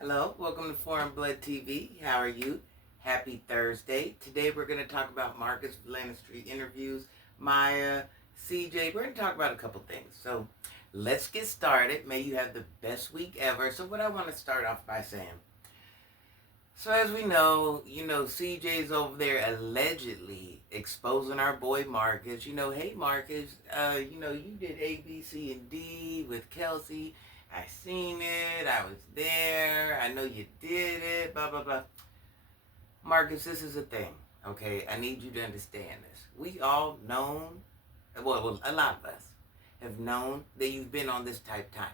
Hello, welcome to Foreign Blood TV. How are you? Happy Thursday. Today we're going to talk about Marcus Street interviews, Maya, CJ. We're going to talk about a couple things. So let's get started. May you have the best week ever. So what I want to start off by saying, so as we know, CJ's over there allegedly exposing our boy Marcus. Hey Marcus, you did A, B, C, and D with Kelsey. I seen it. I was there. I know you did it. Blah, blah, blah. Marcus, this is a thing. Okay, I need you to understand this. We all known, well, a lot of us have known that you've been on this type timing.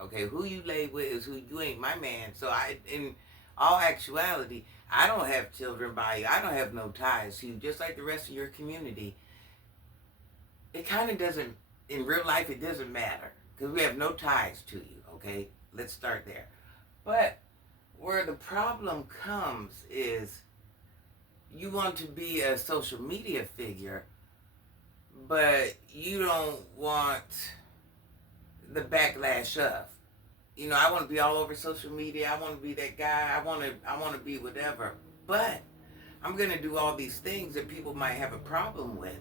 Okay, who you lay with is who you ain't my man. So in all actuality, I don't have children by you. I don't have no ties to you. Just like the rest of your community, it kind of doesn't, in real life, it doesn't matter because we have no ties to you. Okay, let's start there. But where the problem comes is you want to be a social media figure, but you don't want the backlash of. I want to be all over social media. I want to be that guy. I want to be whatever. But I'm going to do all these things that people might have a problem with.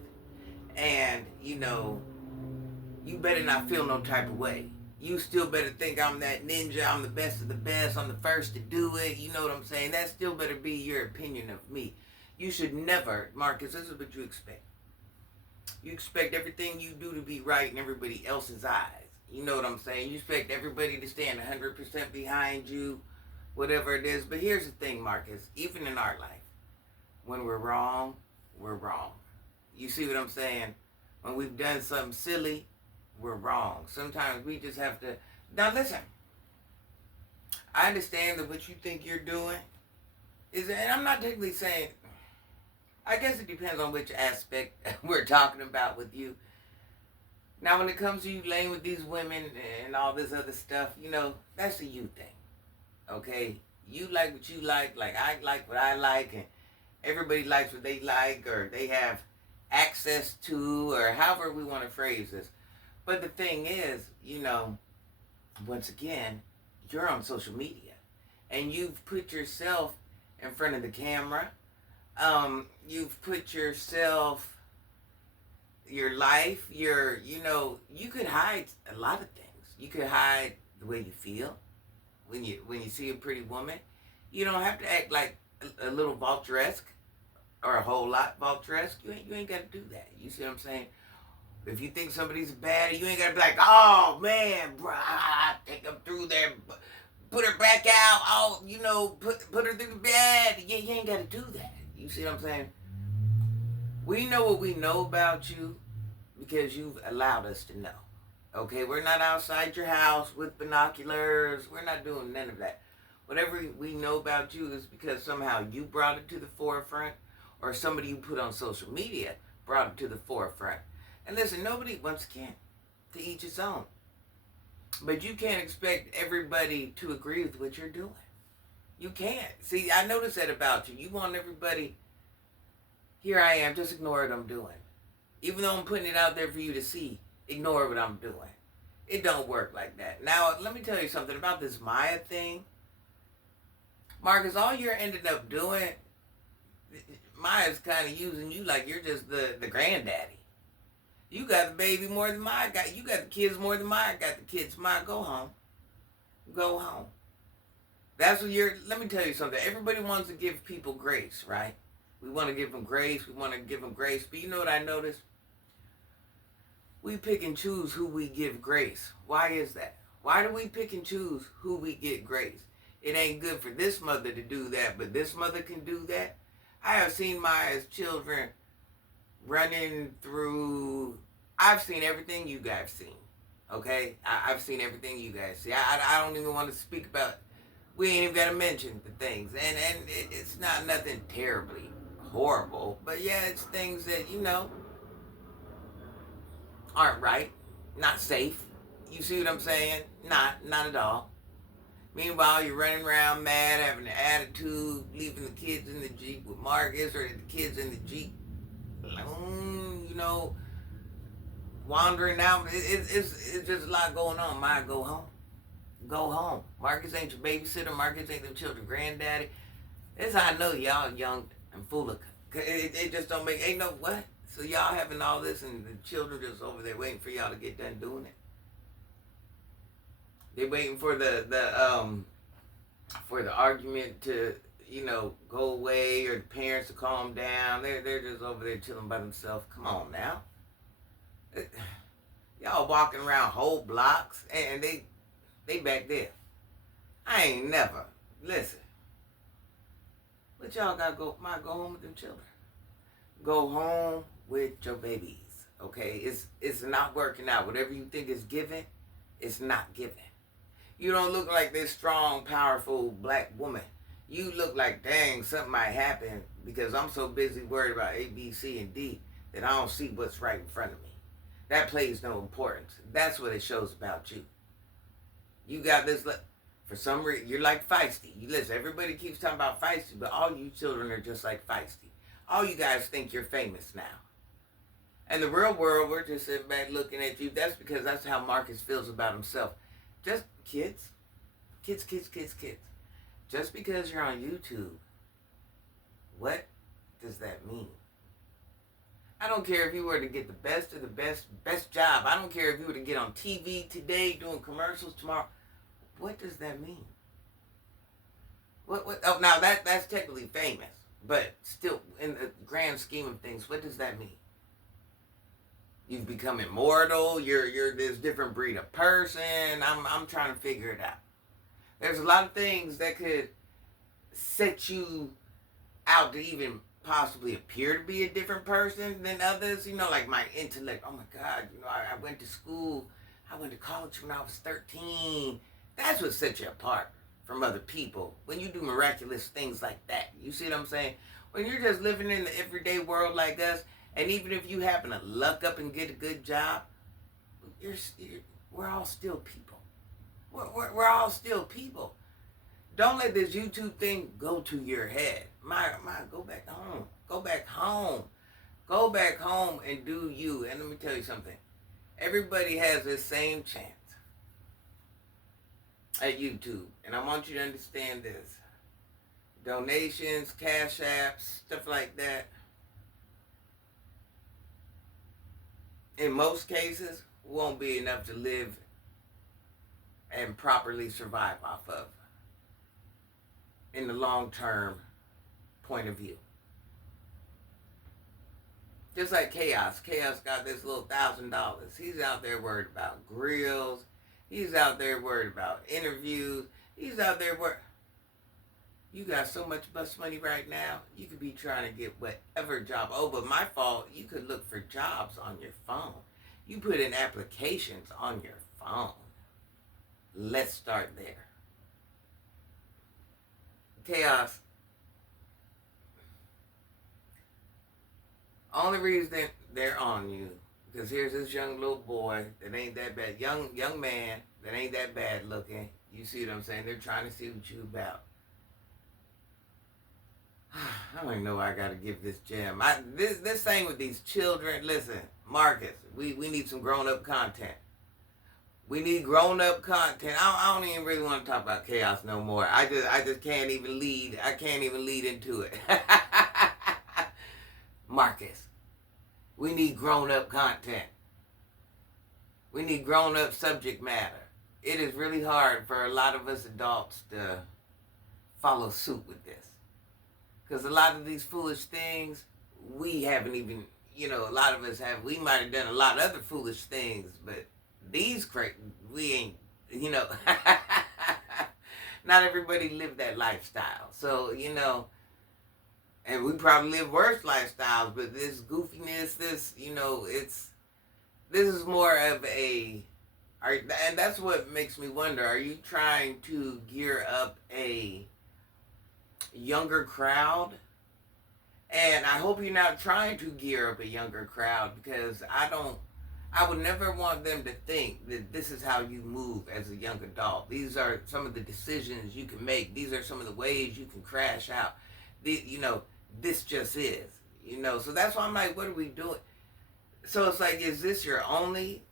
And, you better not feel no type of way. You still better think I'm that ninja, I'm the best of the best, I'm the first to do it. You know what I'm saying? That still better be your opinion of me. You should never, Marcus, this is what you expect. You expect everything you do to be right in everybody else's eyes. You know what I'm saying? You expect everybody to stand 100% behind you, whatever it is. But here's the thing, Marcus, even in our life, when we're wrong, we're wrong. You see what I'm saying? When we've done something silly, we're wrong. Sometimes we just have to. Now listen, I understand that what you think you're doing is, and I'm not technically saying, I guess it depends on which aspect we're talking about with you. Now when it comes to you laying with these women and all this other stuff, that's a you thing. Okay? You like what you like I like what I like, and everybody likes what they like, or they have access to, or however we want to phrase this. But the thing is, once again, you're on social media and you've put yourself in front of the camera. You've put yourself, your life, you could hide a lot of things. You could hide the way you feel when you see a pretty woman. You don't have to act like a little vulturesque or a whole lot vulturesque. You ain't got to do that. You see what I'm saying? If you think somebody's bad, you ain't got to be like, oh, man, brah, take them through there, put her back out, put her through the bed. You ain't got to do that. You see what I'm saying? We know what we know about you because you've allowed us to know. Okay, we're not outside your house with binoculars. We're not doing none of that. Whatever we know about you is because somehow you brought it to the forefront, or somebody you put on social media brought it to the forefront. And listen, nobody, once again, to each his own. But you can't expect everybody to agree with what you're doing. You can't. See, I noticed that about you. You want everybody, here I am, just ignore what I'm doing. Even though I'm putting it out there for you to see, ignore what I'm doing. It don't work like that. Now, let me tell you something about this Maya thing. Marcus, all you're ended up doing, Maya's kind of using you like you're just the granddaddy. You got the baby more than mine. You got the kids more than mine. Got the kids mine. Go home. Go home. That's what let me tell you something. Everybody wants to give people grace, right? We want to give them grace. We want to give them grace. But you know what I noticed? We pick and choose who we give grace. Why is that? Why do we pick and choose who we get grace? It ain't good for this mother to do that, but this mother can do that. I have seen Maya's children running through. I've seen everything you guys seen. Okay, I've seen everything you guys see. I don't even want to speak about. We ain't even got to mention the things, and it's not nothing terribly horrible, but yeah, it's things that aren't right, not safe. You see what I'm saying? Not at all. Meanwhile, you're running around mad, having an attitude, leaving the kids in the Jeep with Marcus, or the kids in the Jeep, wandering out. It's just a lot going on. Maya, go home. go home. Marcus ain't your babysitter. Marcus ain't them children granddaddy. That's how I know y'all young and full of. It just don't make, ain't no what. So y'all having all this and the children just over there waiting for y'all to get done doing it. They waiting for the argument to, go away, or the parents to calm down. They're just over there chilling by themselves. Come on now. Y'all walking around whole blocks and they back there. I ain't never. Listen. But y'all gotta go home with them children. Go home with your babies. Okay? It's not working out. Whatever you think is given, it's not given. You don't look like this strong, powerful black woman. You look like, dang, something might happen because I'm so busy worried about A, B, C, and D that I don't see what's right in front of me. That plays no importance. That's what it shows about you. You got this, for some reason, you're like feisty. You listen, everybody keeps talking about feisty, but all you children are just like feisty. All you guys think you're famous now. And the real world, we're just sitting back looking at you. That's because that's how Marcus feels about himself. Just kids. Just because you're on YouTube, what does that mean? I don't care if you were to get the best of the best job. I don't care if you were to get on TV today, doing commercials tomorrow. What does that mean? What? Oh, now that's technically famous, but still, in the grand scheme of things, what does that mean? You've become immortal. You're this different breed of person. I'm trying to figure it out. There's a lot of things that could set you out to even possibly appear to be a different person than others. Like my intellect. Oh my God, I went to school. I went to college when I was 13. That's what sets you apart from other people. When you do miraculous things like that. You see what I'm saying? When you're just living in the everyday world like us, and even if you happen to luck up and get a good job, we're all still people. We're all still people. Don't let this YouTube thing go to your head. My, go back home. Go back home. Go back home and do you. And let me tell you something. Everybody has the same chance at YouTube. And I want you to understand this. Donations, cash apps, stuff like that. In most cases, won't be enough to live and properly survive off of in the long-term point of view. Just like Chaos. Chaos got this little $1,000. He's out there worried about grills. He's out there worried about interviews. He's out there worried. You got so much bus money right now, you could be trying to get whatever job. Oh, but my fault, you could look for jobs on your phone. You put in applications on your phone. Let's start there. Chaos. Only reason they're on you, because here's this young little boy that ain't that bad. Young man that ain't that bad looking. You see what I'm saying? They're trying to see what you about. I don't even know why I gotta give this gem. This thing with these children, listen, Marcus, we need some grown-up content. We need grown-up content. I don't even really want to talk about Chaos no more. I just can't even lead. I can't even lead into it. Marcus, we need grown-up content. We need grown-up subject matter. It is really hard for a lot of us adults to follow suit with this. Because a lot of these foolish things, we haven't even, a lot of us have, we might have done a lot of other foolish things, but these, we ain't, not everybody lived that lifestyle. So, and we probably live worse lifestyles, but this goofiness, this is more of and that's what makes me wonder, are you trying to gear up a younger crowd? And I hope you're not trying to gear up a younger crowd, because I would never want them to think that this is how you move as a young adult. These are some of the decisions you can make. These are some of the ways you can crash out. This just is. So that's why I'm like, what are we doing? So it's like, is this your only,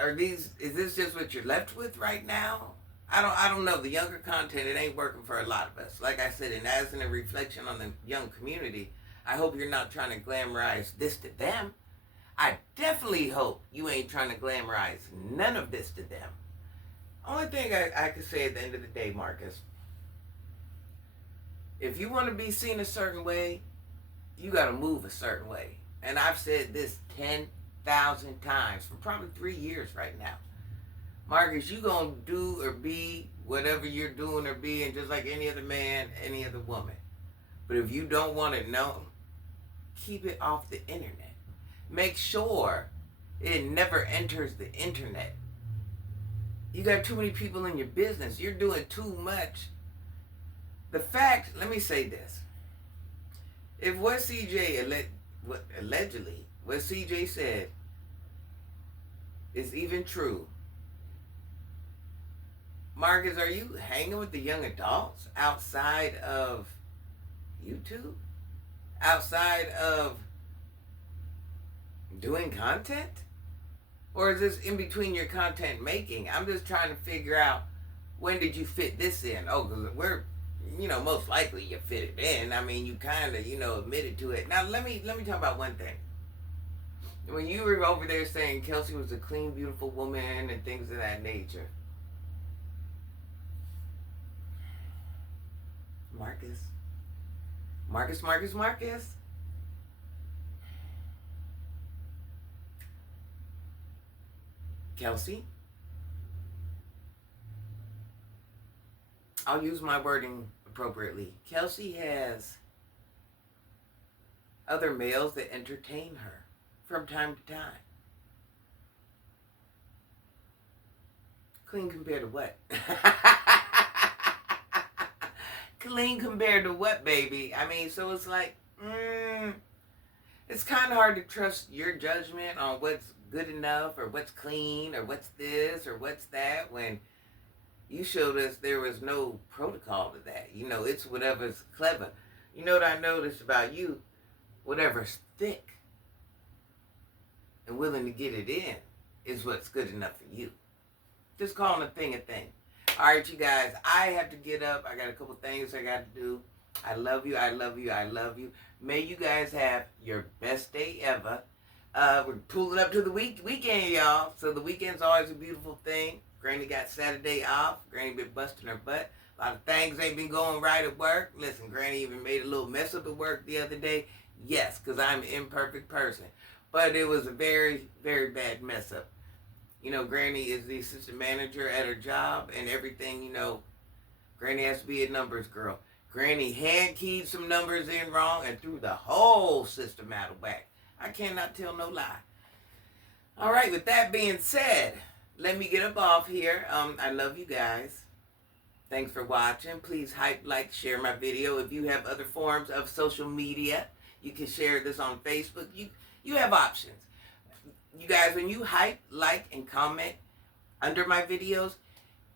is this just what you're left with right now? I don't know. The younger content, it ain't working for a lot of us. Like I said, and as in a reflection on the young community, I hope you're not trying to glamorize this to them. I definitely hope you ain't trying to glamorize none of this to them. Only thing I can say at the end of the day, Marcus, if you want to be seen a certain way, you got to move a certain way. And I've said this 10,000 times for probably 3 years right now. Marcus, you going to do or be whatever you're doing or being just like any other man, any other woman. But if you don't want it known, keep it off the internet. Make sure it never enters the internet. You got too many people in your business. You're doing too much. The fact, let me say this. If what CJ, allegedly, what CJ said is even true, Marcus, are you hanging with the young adults outside of YouTube? Outside of doing content? Or is this in between your content making? I'm just trying to figure out, when did you fit this in? Oh, because we're, most likely you fit it in. I mean, you kind of, admitted to it. Now, let me talk about one thing. When you were over there saying Kelsey was a clean, beautiful woman and things of that nature, Marcus. Kelsey, I'll use my wording appropriately. Kelsey has other males that entertain her from time to time. Clean compared to what? Clean compared to what, baby? I mean, so it's like, it's kind of hard to trust your judgment on what's good enough or what's clean or what's this or what's that when you showed us there was no protocol to that. It's whatever's clever. You know what I noticed about you? Whatever's thick and willing to get it in is what's good enough for you. Just calling a thing a thing. All right, you guys, I have to get up. I got a couple things I got to do. I love you. I love you. I love you. May you guys have your best day ever. We're pulling up to the weekend, y'all. So the weekend's always a beautiful thing. Granny got Saturday off. Granny been busting her butt. A lot of things ain't been going right at work. Listen, Granny even made a little mess up at work the other day. Yes, because I'm an imperfect person. But it was a very, very bad mess up. Granny is the assistant manager at her job and everything, Granny has to be a numbers girl. Granny hand-keyed some numbers in wrong and threw the whole system out of whack. I cannot tell no lie. All right, with that being said, let me get up off here. I love you guys. Thanks for watching. Please hype, like, share my video. If you have other forms of social media, you can share this on Facebook. You have options. You guys, when you hype, like, and comment under my videos,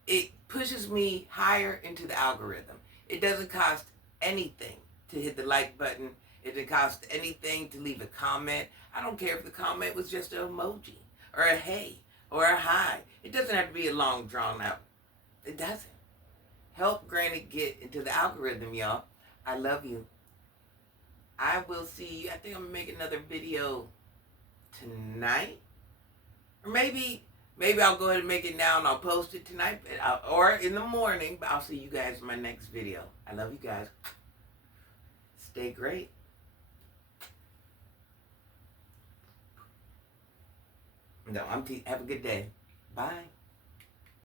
it pushes me higher into the algorithm. It doesn't cost anything to hit the like button. It doesn't cost anything to leave a comment. I don't care if the comment was just an emoji or a hey or a hi. It doesn't have to be a long drawn out. It doesn't. Help Granny get into the algorithm, y'all. I love you. I will see you. I think I'm going to make another video tonight. Or maybe I'll go ahead and make it now and I'll post it tonight. Or in the morning. But I'll see you guys in my next video. I love you guys. Stay great. No, have a good day. Bye.